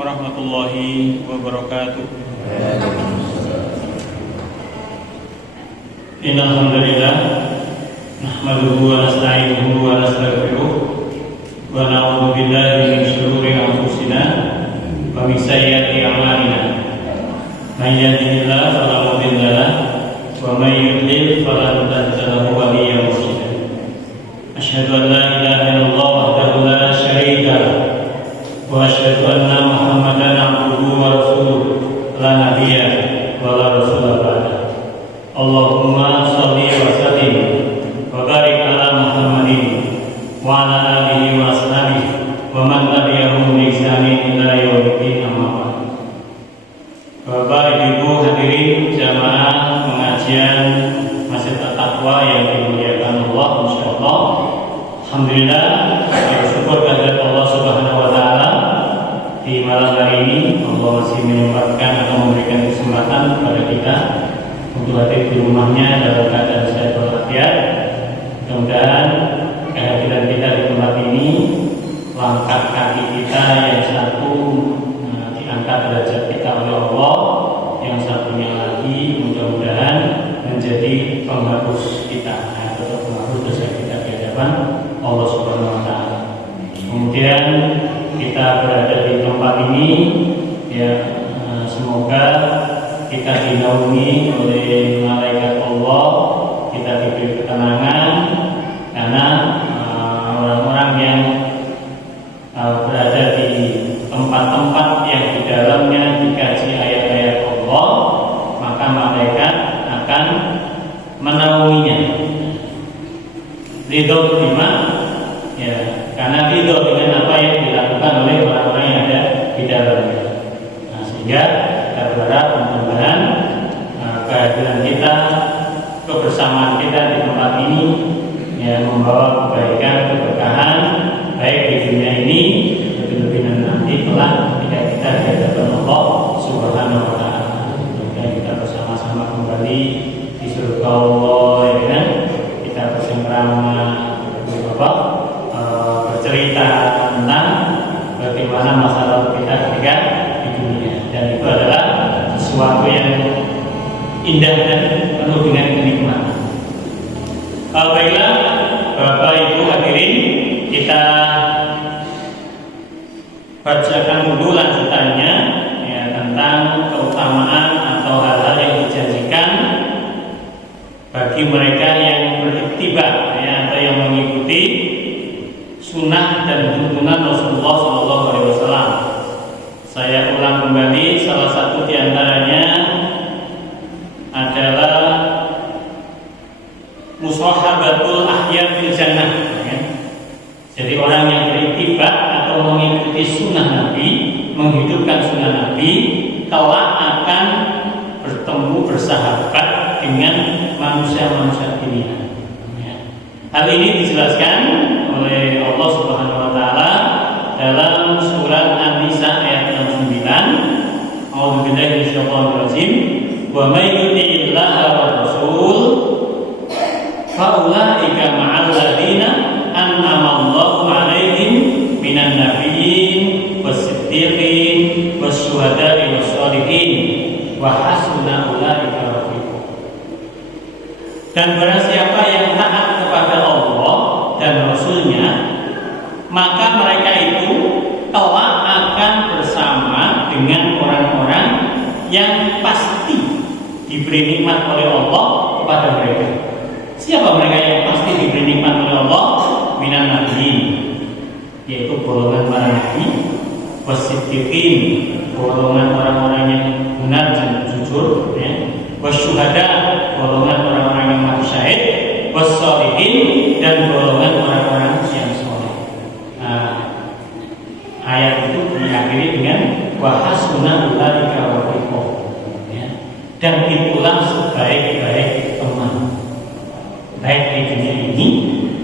warahmatullahi wabarakatuh. Innal hamdalillah nahmaduhu wa nasta'inuhu wa nastaghfiruh wa na'udzu billahi min shururi anfusina wa min sayyiati a'malina. May yahdihillahu fala mudilla lahu wa may yudlil fala hadiya lahu waliyyan mursyida. Asyhadu an la ilaha illallah wahdahu la syarika lahu wa asyhadu anna Muhammadan abduhu wa rasuluh la nabiyya wa la rasula ba'da. Allahumma shalli wa sallim wa barik ala Muhammadin wa ala alihi wa ashabihi wa man tabi'ahum bi ihsanin ila yaumil amma ba'd. Bapak Ibu hadirin jamaah pengajian Masjid At-Taqwa yang dimuliakan Allah, insyaallah. Alhamdulillah, bersyukur kehadirat Allah Subhanahu wa taala. Di malam hari ini Allah masih menyempatkan atau memberikan kesempatan kepada kita untuk hadir di rumahnya dalam keadaan sehat walafiat. Mudah-mudahan kehadiran kita di tempat ini, langkah kaki kita yang satu diangkat derajat kita oleh Allah, yang satunya lagi mudah-mudahan menjadi penghapus kita atau penghapus dosa kita di hadapan Allah Subhanahu wa taala. Kemudian kita berada di tempat ini, ya, semoga kita dinaungi oleh malaikat Allah, kita diberi ketenangan karena orang-orang yang berada di tempat-tempat yang di dalamnya dikaji ayat-ayat Allah, maka malaikat akan menaunginya. Ridho terima, ya, karena ridho dengan apa yang dilakukan oleh orang-orang yang ada di dalamnya. Nah, sehingga kita berharap mudah-mudahan kehadiran kita, kebersamaan kita di tempat ini, ya, membawa kebaikan, keberkahan baik di dunia ini, lebih-lebih nanti kelak ketika kita di hadapan Allah Subhanahu wa taala. Semoga kita bersama-sama kembali di surga Allah, ya kan? Kita bersama-sama bercerita tentang bagaimana masa lalu kita ketika di dunia, dan itu adalah sesuatu yang indah dan penuh dengan kenikmatan. Baiklah Bapak Ibu hadirin, kita bacakan dulu lanjutannya, ya, tentang keutamaan atau hal-hal yang dijanjikan bagi mereka yang berittiba, ya, atau yang mengikuti sunnah dan tuntunan Rasulullah SAW. Saya ulang kembali, salah satu di antaranya adalah musahabatul ahya fil jannah, ya. Jadi orang yang berittiba atau mengikuti sunnah Nabi, menghidupkan sunnah Nabi, kelak akan bertemu bersahabat dengan manusia-manusia pilihan. Ya. Hal ini dijelaskan oleh Allah Subhanahu wa taala dalam surat An-Nisa ayat 69. A'udzubillahi minasyaitonir rajim. Wa may yuti'illaha war rasul fa ulaika ma'al ladzina an'ama Allahu 'alaihim minan nabiyyin was-siddiqin was-syuhada'i was-shalihin wa hasuna ulaika rafiqa. Dan barang siapa yang taat kepada Allah dan Rasulnya, maka mereka itu kelak akan bersama dengan orang-orang yang pasti diberi nikmat oleh Allah kepada mereka. Siapa mereka yang pasti diberi nikmat oleh Allah? Minan nabiyyin, yaitu golongan para nabi, wasiddiqin, golongan orang-orang yang benar dan jujur, ya, wasyuhada, golongan orang-orang yang mati syahid, wassalihin, dan golongan orang-orang yang soleh. Nah, Ayat itu diakhiri dengan wahasuna ulaika rafiqah, ya. Dan itulah sebaik-baik teman, baik di dunia ini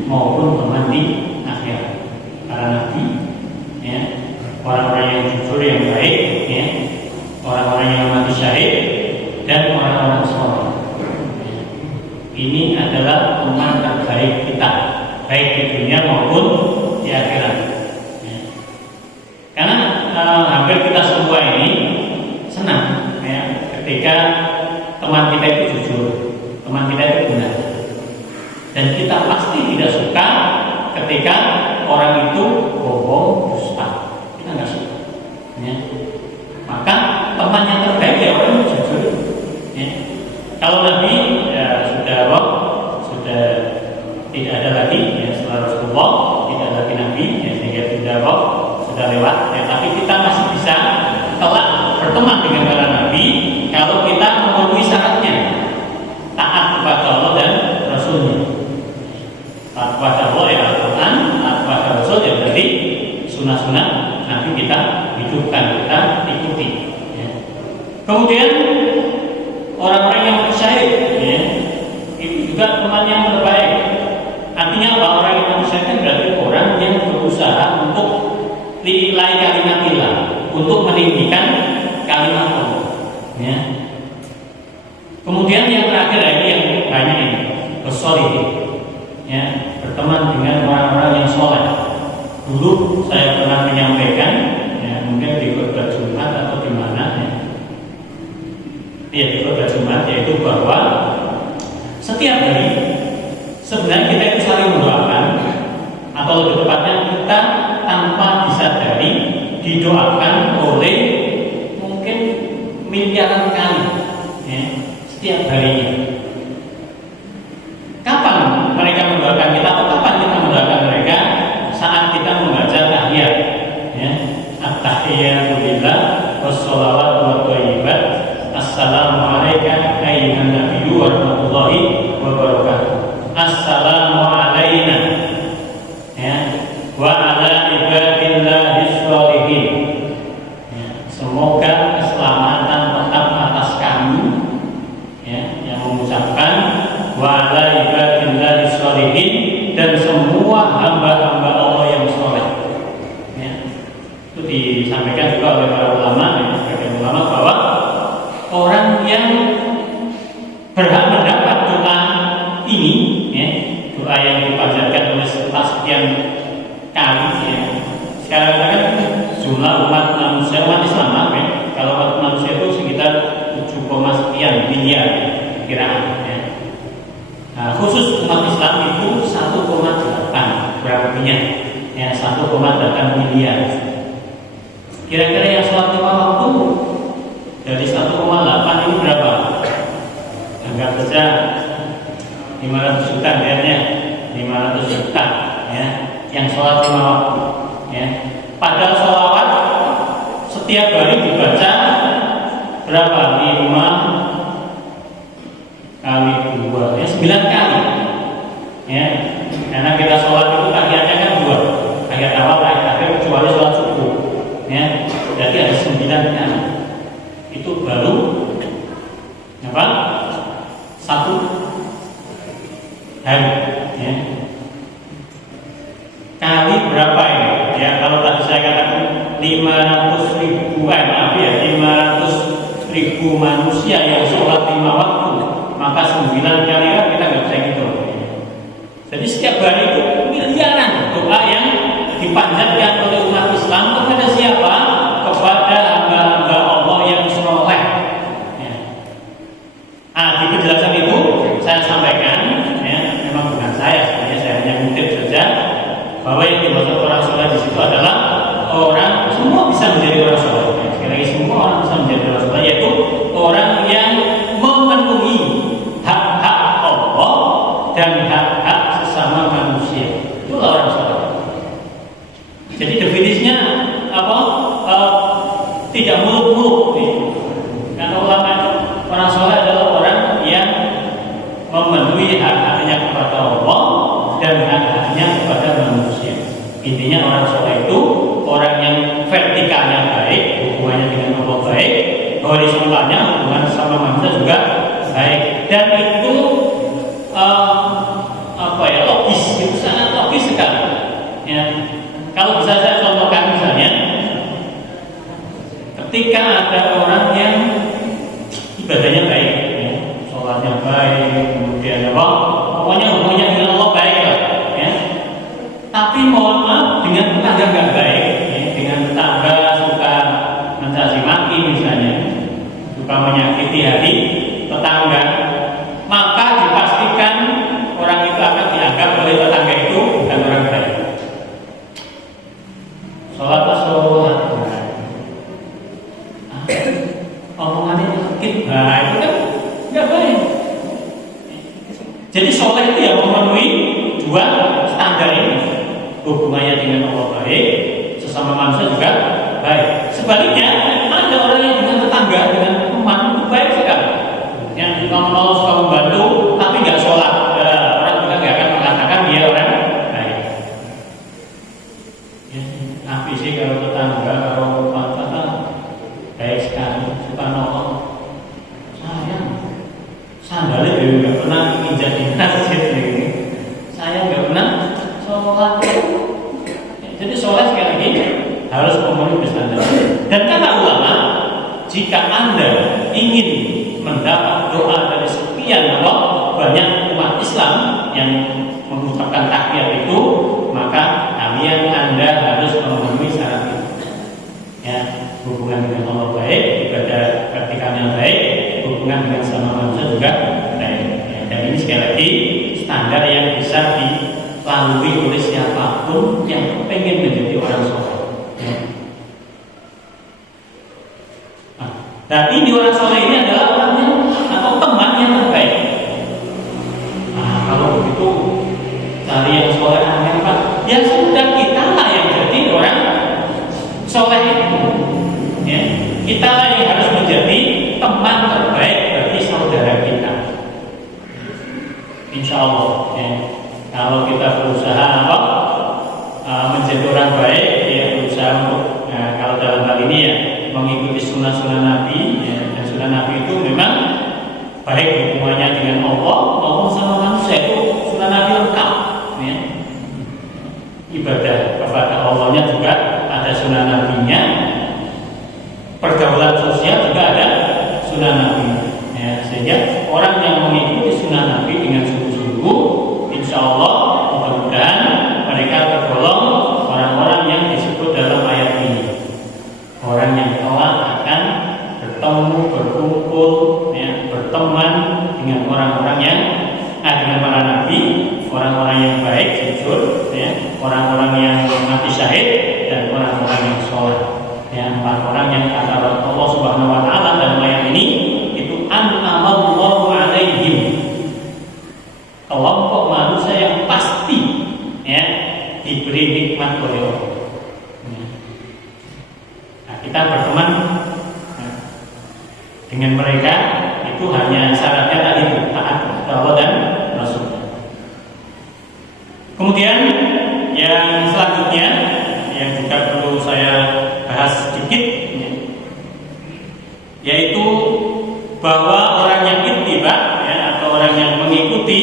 maupun teman di akhirat. Para nabi, ya, orang-orang yang jujur yang baik, ya, orang-orang yang mati syahid, dan orang-orang soleh. Ini adalah teman terbaik kita, baik di dunia maupun di akhirat. Ya. Karena hampir kita semua ini senang, ya, ketika teman kita itu jujur, teman kita itu benar. Dan kita pasti tidak suka ketika orang itu bohong, dusta. Kita nggak suka. Ya. Maka teman yang terbaik ya orang yang jujur. Ya. Kalau Nabi ya sudah tidak ada lagi, ya, setelah Rasulullah tidak ada lagi Nabi, ya, sehingga sudah lewat. Ya, tapi kita masih bisa kelak berteman dengan para Nabi kalau kita memenuhi syaratnya, taat kepada Allah dan Rasulnya. Taat kepada Allah ya Al-Quran, taat kepada Rasul ya berarti sunnah-sunnah Nabi kita hidupkan, kita ikuti. Ya. Kemudian orang-orang yang syahid, ya, itu juga teman yang terbaik. Artinya bahwa orang yang syahid berarti orang yang berusaha untuk nilai kalimatillah, untuk meninggikan kalimat Allah. Ya. Kemudian yang terakhir ini yang banyak ini, bersolih, ya, berteman dengan orang-orang yang soleh. Dulu saya pernah menyampaikan, ya, mungkin di khotbah Jumat atau di mana, ya, di khotbah Jumat, yaitu bahwa setiap hari sebenarnya kita itu saling mendoakan, atau lebih tepatnya kita tanpa disadari didoakan oleh mungkin miliaran kali, ya, setiap harinya. Kapan mereka mendoakan kita atau kapan kita mendoakan mereka? Saat kita membaca tahiyat, ya, at-tahiyatu lillah wassalawatu wathayyibat assalamu alayka ayyuhan nabiyyu wa rahmatullahi wa barakatuh. Assalamu alayna, ya, wa ala ibadillahis sholihin. Ya, semoga keselamatan tetap atas kami, ya, yang mengucapkan wa ala ibadillahis sholihin, dan semua hamba-hamba Allah yang soleh. Ya, itu disampaikan juga oleh para ulama, ya, sebagian ulama bahwa orang yang berhak mendapat doa ini, ya, doa yang dipanjatkan oleh sekian kali, ya. Sekarang kan jumlah umat manusia, umat Islam, ya, kalau umat manusia itu sekitar 7, sekian miliar kiraan, ya. Nah, khusus umat Islam itu 1,8 berapanya, ya, 1,8 miliar. Kira-kira yang sholat 5 waktu dari 1,8 ini berapa? Anggap saja 500 juta lihatnya, 500 juta, ya, yang sholat 5 waktu, ya. Padahal sholawat setiap hari dibaca berapa? 5 kali 2, ya, 9 kali, ya. Karena kita sholat itu tahiyatnya kan 2, tahiyat awal, tahiyat akhir, kecuali sholat subuh, ya. Jadi ada 9 kali. Itu baru apa? 1 hari, ya. Kali berapa ini? Ya, kalau tadi saya katakan 500.000 manusia yang sholat 5 waktu, maka 9 kali kan kita nggak bisa hitung. Jadi setiap hari itu miliaran doa yang dipanjatkan oleh umat Islam kepada siapa? Kepada hamba-hamba Allah yang soleh. Ya. Di penjelasan itu saya sampaikan, ya, memang bukan saya, sebenarnya saya hanya mengutip saja bahwa yang dimaksud orang soleh di situ adalah orang, semua bisa menjadi orang soleh. Ya, sekali lagi semua orang bisa menjadi orang soleh, yaitu orang yang memenuhi hak-hak Allah dan hak-hak sesama manusia. Itulah orang soleh. Jadi definisinya apa? Tidak muluk-muluk. Karena ulama itu orang soleh adalah orang yang memenuhi hak-haknya kepada Allah dan hak-haknya kepada manusia. Intinya orang soleh itu orang yang horizontalnya hubungan sama manusia juga baik, dan itu logis, itu sangat logis sekali. Ya, kalau bisa saya contohkan misalnya, ketika ada orang yang ibadahnya baik, ya, sholatnya baik, kemudian pokoknya hubungannya dengan Allah baik lah, ya. Tapi mohon maaf dengan tetangga nggak baik, ya, dengan tetangga suka mencaci maki misalnya, suka menyakiti hati tetangga, maka dipastikan orang itu akan dianggap oleh tetangga itu bukan orang baik. Sholat omongannya sakit, nah itu kan nggak baik. Jadi soleh itu ya memenuhi dua standar ini, hubungannya dengan Allah baik, sesama manusia juga baik. Sebaliknya ada orang yang dengan tetangga, dengan teman itu baik sekali, yang suka menolong, suka membantu, tapi nggak sholat, orang juga nggak akan mengatakan dia orang baik. Ya, tapi sih kalau tetangga, kalau kata baik sekali, suka nolong, sayang sandalnya juga nggak pernah injak di masjid ini, saya nggak pernah sholat. Jadi sholat sekali lagi harus memenuhi standar. Dan kata ulama, jika Anda ingin mendapat doa dari sekian banyak umat Islam yang mengucapkan takbir itu, maka kalian Anda harus memenuhi syarat itu. Ya, hubungan dengan Allah baik, ibadah vertikalnya baik, hubungan dengan sama manusia juga baik. Ya, dan ini sekali lagi standar yang bisa dilalui oleh siapapun yang pengen menjadi orang soleh. Ya. Nah, ini orang soleh ini adalah orang yang atau teman yang terbaik. Nah, kalau begitu cari yang soleh yang apa? Ya sudah, kita lah yang jadi orang soleh itu. Ya, kita lah yang harus menjadi teman terbaik bagi saudara kita. Insya Allah. Ya. Kalau kita berusaha menjadi orang baik, ya berusaha untuk kalau dalam hal ini ya mengikuti sunnah-sunnah Nabi, ya, dan sunnah Nabi itu memang baik hubungannya dengan Allah maupun sama manusia, itu sunnah Nabi lengkap. Ya. Ibadah kepada Allahnya juga ada sunnah Nabinya, pergaulan sosial juga ada sunnah Nabi. Ya, sehingga orang yang mengikuti sunnah Nabi dengan sungguh-sungguh, insya Allah mudah-mudahan mereka tergolong orang-orang yang disebut dalam ayat ini, orang yang telah akan bertemu, berkumpul, ya, berteman dengan orang-orang yang dengan para nabi, orang-orang yang baik, jujur, ya, orang-orang yang mati syahid, dan orang-orang yang soleh. Ya, 4 orang yang kata Allah Subhanahu Wa Taala dalam ayat ini itu an'amallahu alaihim, kelompok manusia yang pasti, ya, diberi nikmat oleh Allah. Kita berteman dengan mereka itu hanya syaratnya tadi taat kepada Allah dan Rasul. Kemudian yang selanjutnya yang juga perlu saya bahas sedikit, yaitu bahwa orang yang ittiba, ya, atau orang yang mengikuti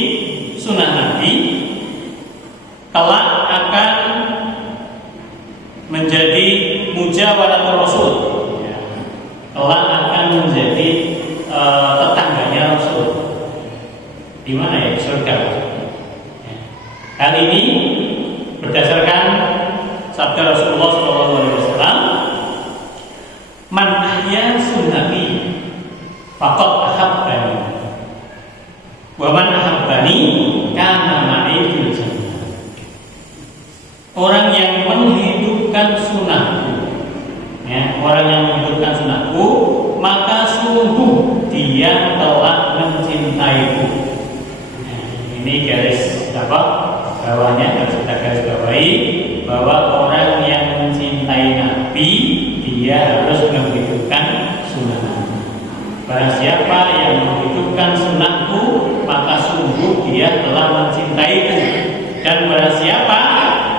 sunnah Nabi kelak akan menjadi mujawaratul Rasul, ya, kelak akan menjadi tetangganya Rasul. Di mana ya? Surga. Ya. Hal ini berdasarkan sabda Rasulullah SAW, man ahya sunnati faqad ahabbani wa man ahabbani kana ma'i fil jannah. Orang yang menghidupkan sunnahku, ya, orang yang menghidupkan sunnahku, maka sungguh dia telah mencintaiku. Nah, ini garis apa? Bawahnya harus kita garis bawahi bahwa orang yang mencintai Nabi, dia harus menghidupkan sunnah Nabi. Barang siapa yang menghidupkan sunnahku, maka sungguh dia telah mencintaiku. Dan barang siapa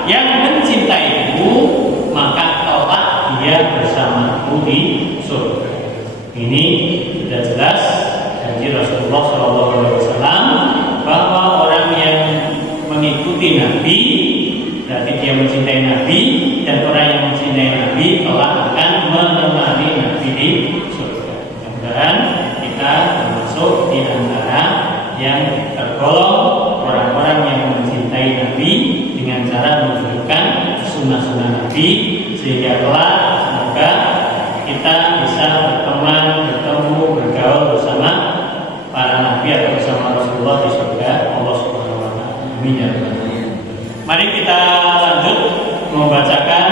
yang mencintaiku, maka kelak dia bersamaku di surga. Ini sudah jelas janji Rasulullah SAW bahwa orang yang mengikuti Nabi berarti dia mencintai Nabi, dan orang yang mencintai Nabi kelak akan menemani Nabi di surga. Mudah-mudahan kita termasuk di antara yang tergolong orang-orang yang mencintai Nabi dengan cara menunjukkan sunnah-sunnah Nabi, sehingga kelak semoga kita bisa bertemu, bergaul bersama para Nabi atau bersama Rasulullah di surga Allah Subhanahu Wa Taala. Amin ya rabbal alamin. Mari kita lanjut membacakan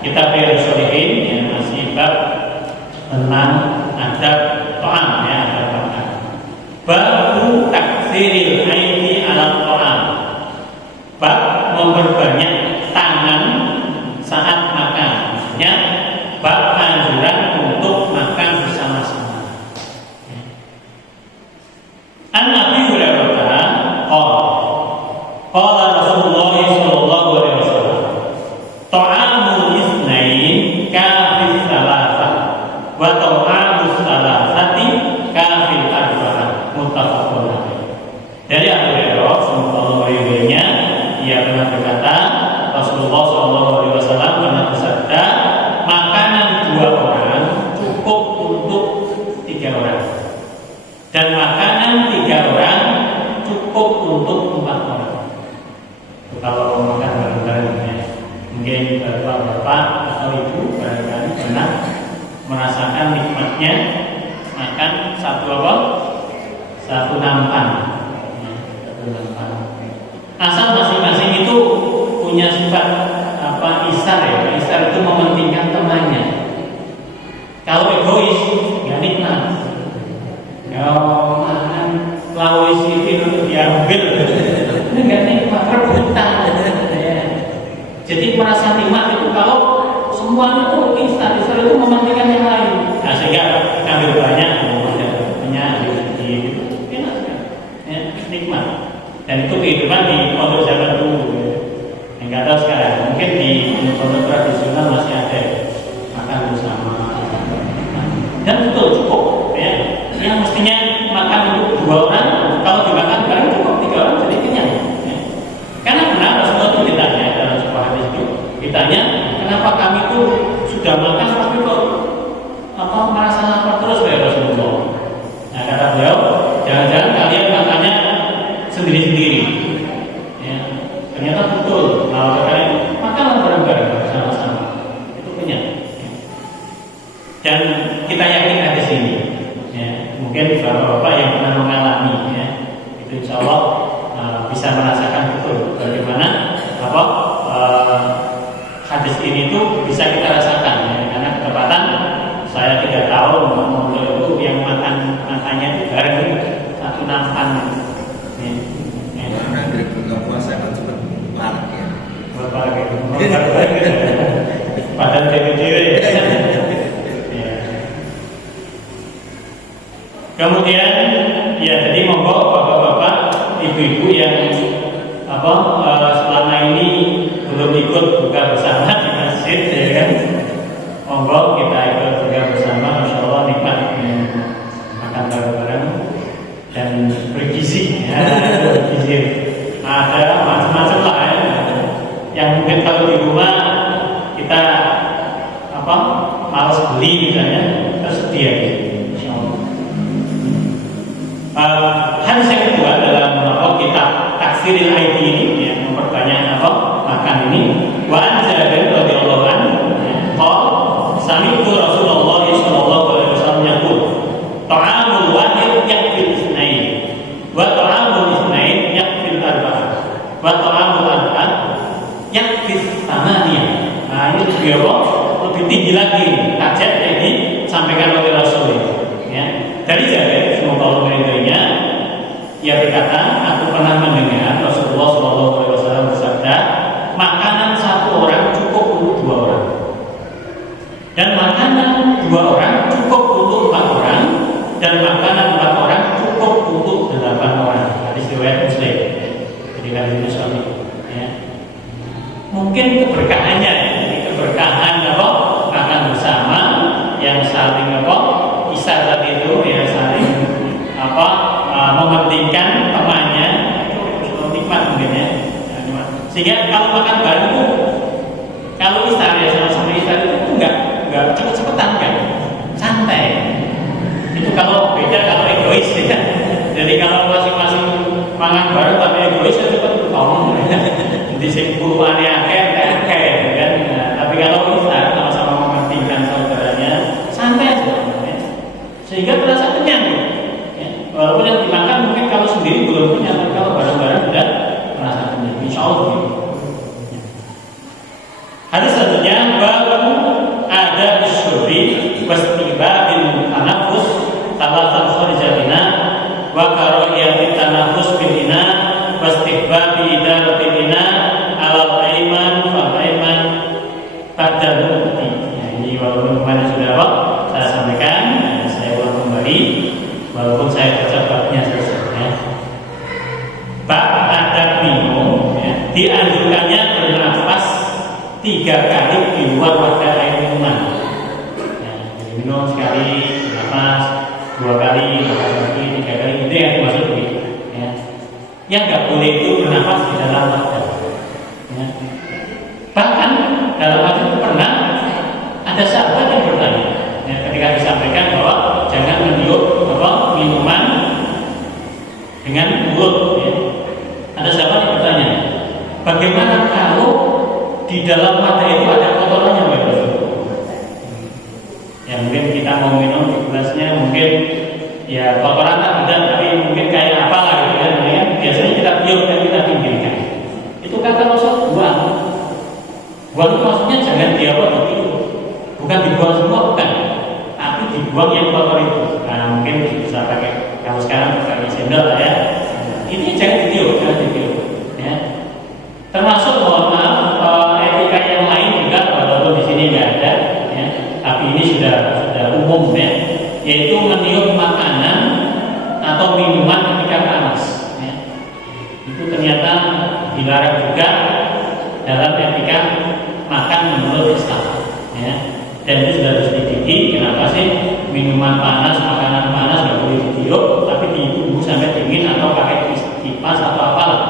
kitab Riyadhus Shalihin yang masih bab tentang adab ta'am ya, adab makan. Babu taktsiril aidi 'ala ta'am. Bab memperbanyak tangan saat makan. Maksudnya bab anjuran untuk makan bersama-sama. An-Nabi Hurairah qala Rasulullah sallallahu alaihi wasallam ta'amul itsnain kafis salasah wa ta'amul salasati kafil arba'ah, muttafaqun alaih. Dari Abu Hurairah sallallahu alaihi wasallam, ia pernah berkata, Rasulullah sallallahu alaihi wasallam pernah bersabda, makanan 2 orang cukup untuk 3 orang, dan makanan 3 orang cukup untuk 4 orang. Kalau makan bareng-bareng ya, mungkin bapak-bapak atau ibu barangkali pernah merasakan nikmatnya makan satu nampan. Asal masing-masing itu punya sifat isar ya. Isar itu mementingkan temannya. Kalau egois nggak nikmat. Kalau makan lawis itu diambil, nggak nikmat, rebutan. Jadi merasa nikmat itu kalau semuanya itu isar itu mementingkan yang lain. Nah, sehingga ambil banyak, punya enak ya, nikmat. Dan itu kehidupan di pondok zaman dulu. Enggak tahu sekarang. Mungkin di pondok tradisional masih ada makan bersama. Dan betul cukup ya. Yang mestinya makan untuk 2 orang, kalau dimakan bareng cukup 3 orang jadi kenyang. Ya. Karena benar Rasulullah itu ditanya dalam sebuah hadis itu, ditanya kenapa kami itu sudah makan tapi kok merasa lapar terus ya Rasulullah. Nah kata beliau, jangan-jangan kalian makannya sendiri-sendiri. Ya, ternyata betul. Kalau kalian makanlah bareng-bareng bersama-sama, itu kenyang. Ya. Dan kita yakin ada sini. Ya, mungkin bapak-bapak yang pernah mengalami, ya, itu insya Allah bisa merasakan betul bagaimana hadis ini tuh bisa kita rasakan. Ya, karena ketepatan saya 3 tahun itu yang makannya itu bareng itu satu nampan. Karena dari buka puasa kan sudah parah ya. Padahal diri. Kemudian ya jadi monggo bapak-bapak, ibu-ibu yang selama ini belum ikut buka bersama di masjid ya kan. Monggo kita ikut buka bersama, Masya Allah nikmat makan bareng-bareng dan bergizi ya, bergizi. Ada macam-macam lah ya. Yang mungkin kalau di rumah kita malas beli misalnya, tersedia gitu. Hadis yang kedua dalam kitab Taksiril Aidi ini ya, memperbanyak makan ini. Wa an Jabir radhiyallahu anhu qala sami'tu Rasulullah sallallahu alaihi wasallam yaqul ta'amul wahid yakfil itsnain wa ta'amul itsnain yakfil arba'ah wa ta'amul arba'ah yakfil thamaniyah. Nah ini lebih tinggi lagi tajat yang disampaikan oleh Rasul ya. Dari Jabir semoga Allah meridhoinya, ia berkata, aku pernah mendengar Rasulullah SAW bersabda, makanan 1 orang cukup untuk 2 orang, dan makanan 2 orang cukup untuk 4 orang, dan makanan 4 orang cukup untuk 8 orang. Hadis riwayat Muslim. Jadi hadis Muslim ya. Mungkin keberkahannya, keberkahan makan bersama yang saling kalau makan bareng itu, kalau iftar ya sama iftar itu nggak cepet-cepetan kan, santai. Itu kalau beda kalau egois ya. Jadi kalau masing-masing makan bareng tapi egois ya cepet ngomong. Jadi simpulane akeh kan. Nah, tapi kalau iftar sama-sama mementingkan saudaranya, santai aja. Ya. Sehingga terasa kenyang. Ya. Walaupun yang dimakan mungkin kalau sendiri belum kenyang, tapi kalau bareng-bareng sudah merasa kenyang. Insya Allah. Ya. Hadis selanjutnya baru ada syurbi wastibabil tanafus salatan kharijatina wa karahiyatit tanafus bil ina wastihbabi idaratil ina alal aiman fal aiman tadallu. Ini walaupun kemarin sudah saya sampaikan, saya ulang kembali walaupun saya baca babnya selesai. Bab adab minum ya, dianjurkannya bernafas 3 kali di luar wadah air minuman. Ya, jadi minum sekali, bernafas 2 kali, bernafas lagi, 3 kali, itu yang dimaksud begitu. Ya. Yang nggak boleh itu bernafas di dalam wadah. Ya. Bahkan dalam hadis itu pernah ada sahabat yang bertanya, ya, ketika disampaikan bahwa jangan meniup minuman dengan mulut. Ya. Ada sahabat yang bertanya, bagaimana kalau di dalam wadah itu ada kotorannya, Pak? Ya mungkin kita mau minum di gelasnya, mungkin ya kotoran tak ada, tapi mungkin kayak apa lah gitu kan? Ya, biasanya kita tiup dan kita pinggirkan. Itu kata Rasul buang. Buang itu maksudnya jangan ditiup, bukan dibuang semua, bukan, tapi dibuang yang kotor itu. Nah mungkin bisa pakai, kalau sekarang pakai sendal ya. Ini jangan ditiup, ya. Termasuk mohon maaf etika yang lain juga, walaupun di sini nggak ada, ya. Tapi ini sudah umum ya, yaitu meniup makanan atau minuman ketika panas. Ya. Itu ternyata dilarang juga dalam etika makan menurut Islam. Ya. Dan itu sudah diselidiki, kenapa sih minuman panas, makanan panas nggak boleh ditiup, tapi ditunggu sampai dingin atau pakai kipas atau apalah.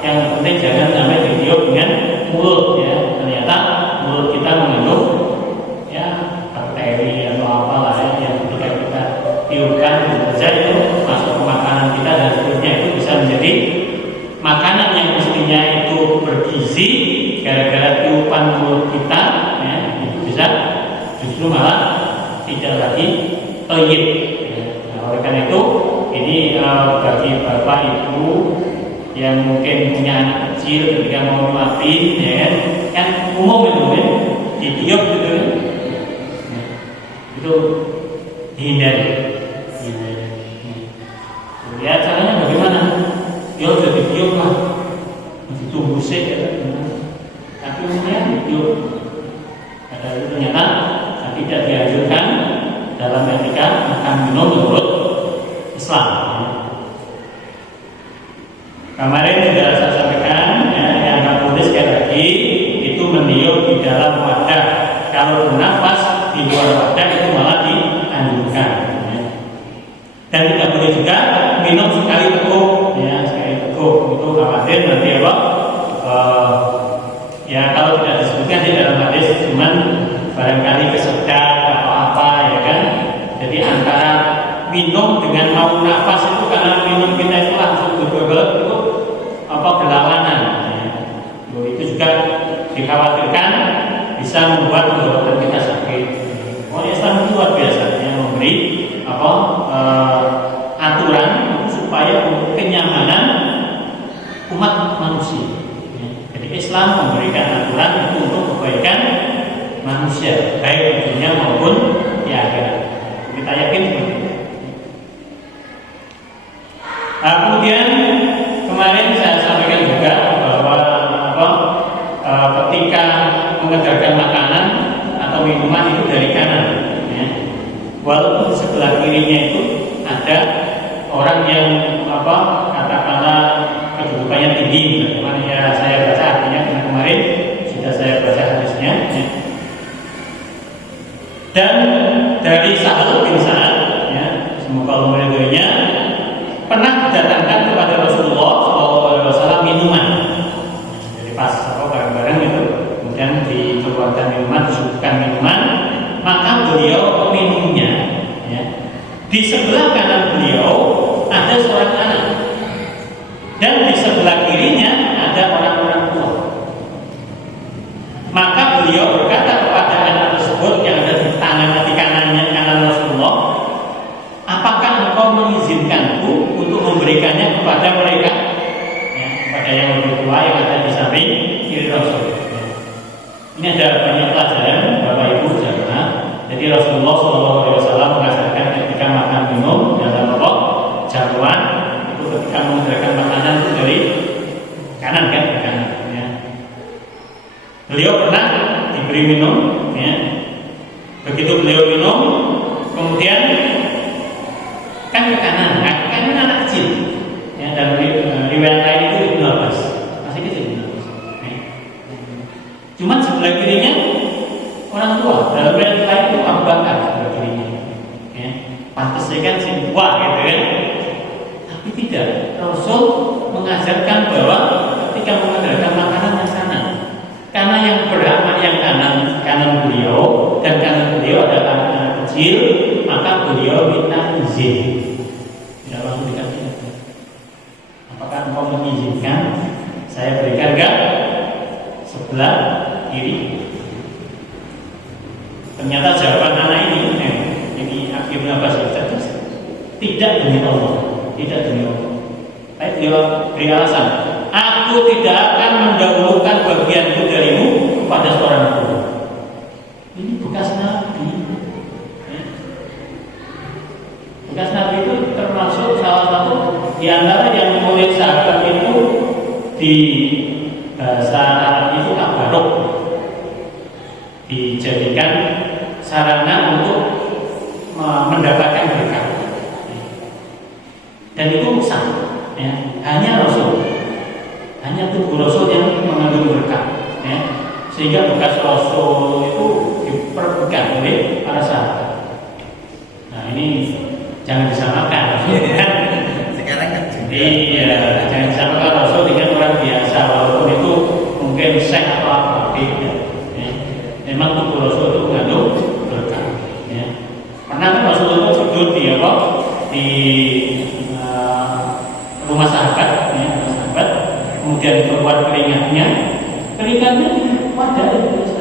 Yang penting jangan sampai ditiup dengan mulut ya. Ternyata mulut kita mengandung ya bakteri atau apalah ya, yang ketika kita tiupkan saja itu masuk ke makanan kita dan seterusnya, itu bisa menjadi makanan yang mestinya itu bergizi, gara-gara tiupan mulut kita ya, itu bisa justru malah tidak lagi toyib. Ya. Nah, oleh karena itu ini bagi bapak ibu yang mungkin punya anak kecil ketika mau nyuapin ya kan umum itu kan ditiup gitu kan, ya, itu dihindari. Ya caranya bagaimana? Ya sudah ditiup lah, ditunggu sih ya, tapi umumnya ditiup. Itu ternyata tidak dianjurkan dalam etika makan minum menurut Islam. Kemarin sudah saya sampaikan ya, yang nggak boleh sekali lagi itu meniup di dalam wadah. Kalau bernafas di luar wadah itu malah dianjurkan. Ya. Dan tidak boleh juga minum sekali teguk, ya sekali teguk itu khawatir nanti apa? Ya kalau tidak disebutkan di dalam hadis, cuman barangkali kesedak atau apa ya kan. Jadi antara minum dengan mau nafas itu, karena minum kita itu langsung berbebel itu apa berlawanan ya. Itu juga dikhawatirkan bisa membuat tenggorokan kita sakit. Oh Islam itu luar biasa ya, memberi apa aturan supaya untuk kenyamanan umat manusia ya. Jadi Islam memberikan aturan itu untuk kebaikan manusia, baik di dunia maupun di akhirat. Kita yakin seperti itu. Nah, kemudian kemarin saya sampaikan juga bahwa ketika mengedarkan makanan atau minuman itu dari kanan, ya. Walaupun di sebelah kirinya itu ada orang yang katakanlah kedudukannya tinggi, bagaimana ya saya baca artinya karena kemarin sudah saya baca hadisnya. Ya. Dan dari Sahal bin Sa'ad, ya, semoga Allah meridhoinya, pernah didatangkan kepada Rasulullah SAW minuman. Jadi pas bareng membawakan minuman, disuguhkan minuman, maka beliau meminumnya. Ya. Di sebelah kanan beliau ada seorang anak, dan di sebelah kirinya ada orang-orang tua. Maka beliau berkata kepada anak tersebut yang ada di kanannya kanan Rasulullah, apakah engkau mengizinkanku untuk memberikannya kepada mereka? Ya, kepada yang lebih tua yang ada di samping kiri Rasul. Ya. Ini ada banyak pelajaran Bapak Ibu jamaah. Jadi Rasulullah SAW mengajarkan ketika makan minum dalam rokok jamuan itu ketika mengerjakan makanan itu dari kanan kan, kanan. Ya. Beliau pernah diberi minum, ya. Begitu beliau minum, kemudian kan ke kanan, kan ini anak kecil, ya. Dan riwayat lain itu Ibnu Abbas, masih kecil Ibnu Abbas. Ya. Cuma sebelah kirinya orang tua, dalam riwayat lain itu Abu Bakar sebelah kirinya. Ya. Pantas kan si tua, gitu kan? Tapi tidak. Rasul mengajarkan bahwa ketika mengerjakan makanan yang sana, karena yang berhak yang kanan beliau dan kanan beliau adalah anak kecil, maka beliau minta izin. Tidak langsung dikasih. Apakah engkau mengizinkan saya berikan enggak? Sebelah kiri. Ternyata jawaban anak ini Ibnu Abbas cerdas. Tidak demi Allah, tidak demi Allah. Tapi beliau beri alasan. Aku tidak akan mendahulukan bagianku darimu kepada seorang guru. Ini bekas Nabi. Ya. Bekas Nabi itu termasuk salah satu di antara yang oleh sahabat itu di bahasa Arab itu tabaruk, dijadikan sarana untuk mendapatkan berkah. Dan itu sah. Ya. Hanya Rasul. Hanya tubuh Rasul yang mengandung berkah, ya. Sehingga bekas Rasul itu diperbukan oleh para sahabat. Nah ini jangan disamakan. Sekarang kan iya, jangan disamakan Rasul dengan orang biasa, walaupun itu mungkin syekh atau apa, beda. Ya. Memang tubuh Rasul itu mengandung berkah. Ya. Pernah kan Rasul itu tidur di apa? Di rumah sahabat, ya, rumah sahabat. Kemudian keluar keringatnya di wadah itu.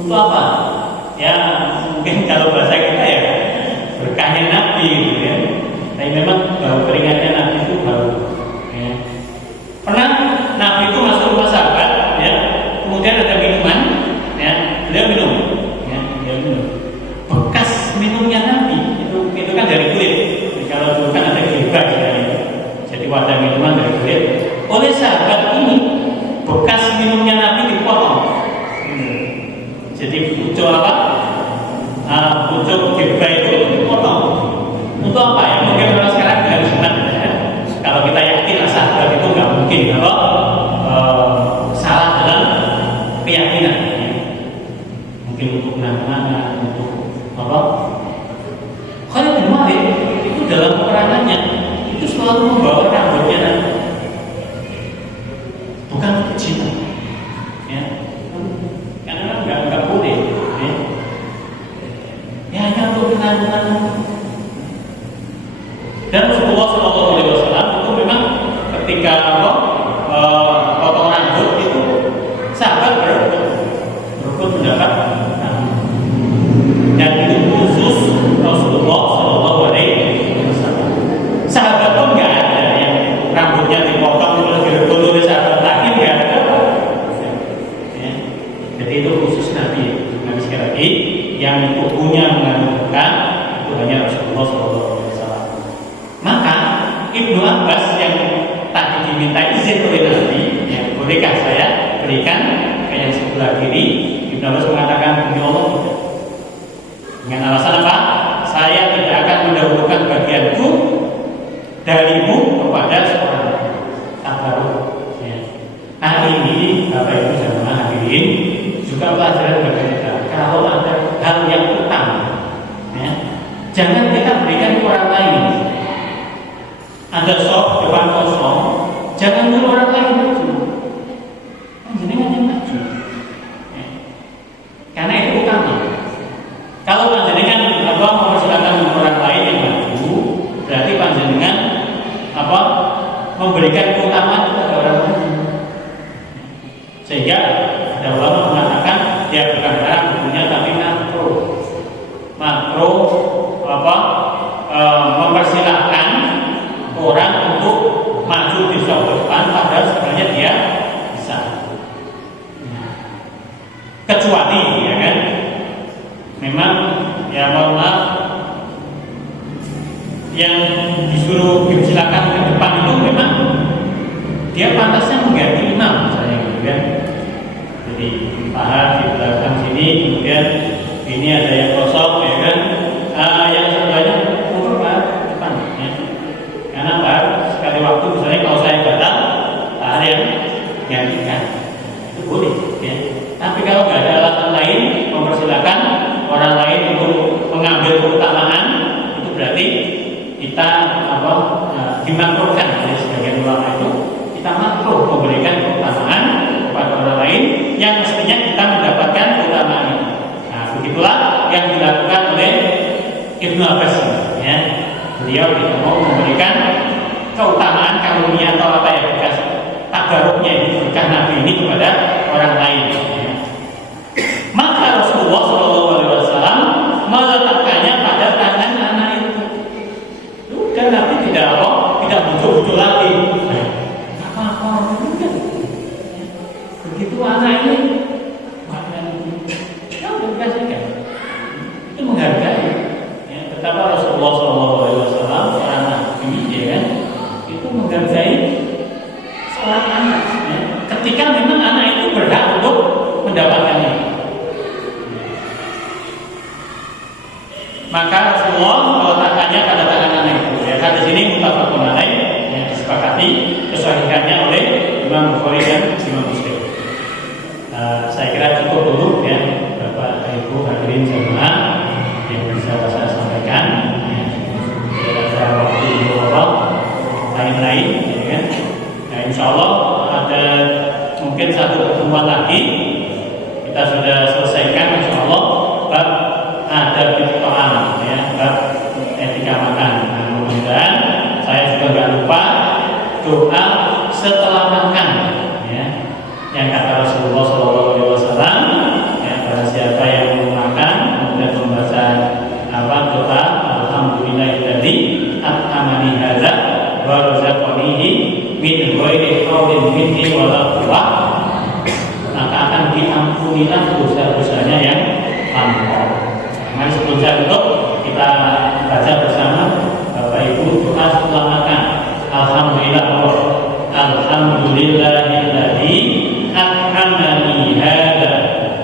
Untuk apa? Ya mungkin kalau bahasa kita ya berkahnya Nabi, gitu ya. Tapi memang bau keringatnya Nabi itu bau. Ya. Pernah Nabi itu masuk rumah sahabat, ya. Kemudian ada minuman, ya. Beliau minum, ya. Beliau minum. Bekas minumnya Nabi itu kan dari kulit. Jadi, kalau dulu kan ada gilbah dari jadi wadah minuman dari kulit. Oleh sahabat ini bekas minumnya Nabi dipotong. Jadi pucuk apa? Pucuk gilbah itu dipotong. Untuk apa ya? Mungkin orang sekarang harus senang. Ya. Kalau kita yakin sahabat itu nggak mungkin kalau salah dalam keyakinan. Ya. Mungkin untuk menang-menangan, untuk apa? Khalid bin Walid itu dalam peperangannya itu selalu membawa rambutnya Nabi, bukan kejinan, ya, karena nggak boleh, ya hanya untuk kenang-kenang. Dan Rasulullah SAW itu memang ketika potong rambut itu sahabat berebut mendapat dan itu khusus Rasulullah SAW. Sahabat pun nggak ada yang rambutnya dipotong terus direbut oleh sahabat lagi, nggak ada. Ya. Jadi itu khusus Nabi. Nabi sekali lagi yang tubuhnya mengandung berkah itu hanya Rasulullah SAW. Maka Ibnu Abbas yang tadi diminta izin oleh Nabi, ya, bolehkah saya berikan ke yang sebelah kiri? Ibnu Abbas mengatakan demi Allah tidak. Dengan alasan apa? Saya tidak akan mendahulukan bagianku darimu kepada seorang tabaruk. Ya. Hari ini Bapak Ibu jamaah hadirin juga pelajaran bagi kita. Kalau ada hal yang utama, ya, jangan kita berikan ke orang lain. Ada shop depan kosong, jangan dulu orang lain maju. ada ulama mengatakan dia bukan haram hukumnya tapi makro mempersilahkan orang untuk maju di saf depan padahal sebenarnya dia bisa. Kecuali ya kan, memang ya mohon maaf yang disuruh silakan ke depan itu memang dia pantasnya mengganti imam misalnya gitu kan. Jadi paha di belakang sini, kemudian ini ada yang kosong ya kan, yang sebelahnya mundur ke depan ya. Karena Pak sekali waktu misalnya kalau saya batal ada yang gantikan itu boleh ya. Tapi kalau nggak ada alasan lain mempersilahkan orang lain untuk mengambil keutamaan, itu berarti kita dimakruhkan oleh sebagian ulama itu, kita makruh memberikan keutamaan kepada orang lain yang mestinya kita mendapatkan keutamaan itu. Nah, begitulah yang dilakukan oleh Ibnu Abbas ya. Beliau tidak mau memberikan keutamaan karunia atau apa ya, bekas tabaruknya ini, berkah Nabi ini kepada orang lain ya. Maka Rasulullah SAW meletakkannya pada tangan anak itu. Dan Nabi tidak muncul lagi. Apa-apa bukan. Begitu anak ini dikasihkan. Itu menghargai. Ya, betapa Rasulullah SAW seorang Nabi ya kan, itu menghargai seorang anak. Ya. Ketika memang anak itu berhak untuk mendapatkannya. Maka Rasulullah meletakkannya pada tangan anak itu. Ya, hadis ini muttafaqun alaih, yang disepakati kesahihannya oleh Imam Bukhari dan Imam Muslim. Saya kira cukup dulu ya, Bapak Ibu hadirin jemaah yang bisa saya sampaikan. Tidak ada waktu ngobrol lain-lain, ya kan? Nah, insya Allah ada mungkin satu pertemuan lagi kita sudah selesaikan, insya Allah bab ada ta'am ya, bab etika makan. Nah, mudah-mudahan saya juga nggak lupa doa setelah makan ya, yang kata Rasulullah SAW ya, pada siapa yang mau makan kemudian membaca doa alhamdulillahilladzi at'amani hadza wa razaqanihi min ghairi haulin minni wala quwwah, maka akan diampunilah dosa-dosanya yang lampau. Mari sebelum saya tutup, kita baca bersama Bapak Ibu doa setelah makan. Alhamdulillahilladzi at'amani hadza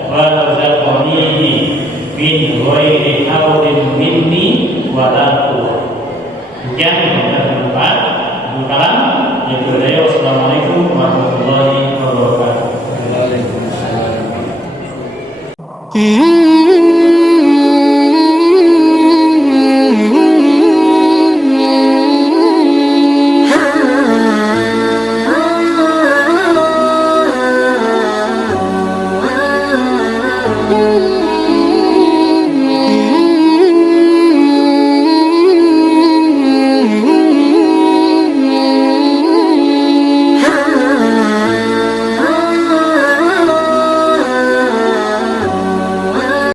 wa razaqanihi min ghairi haulin minni wala quwwah. Demikian yang bermanfaat. Kalam yang berdaya. Wassalamualaikum warahmatullahi wabarakatuh.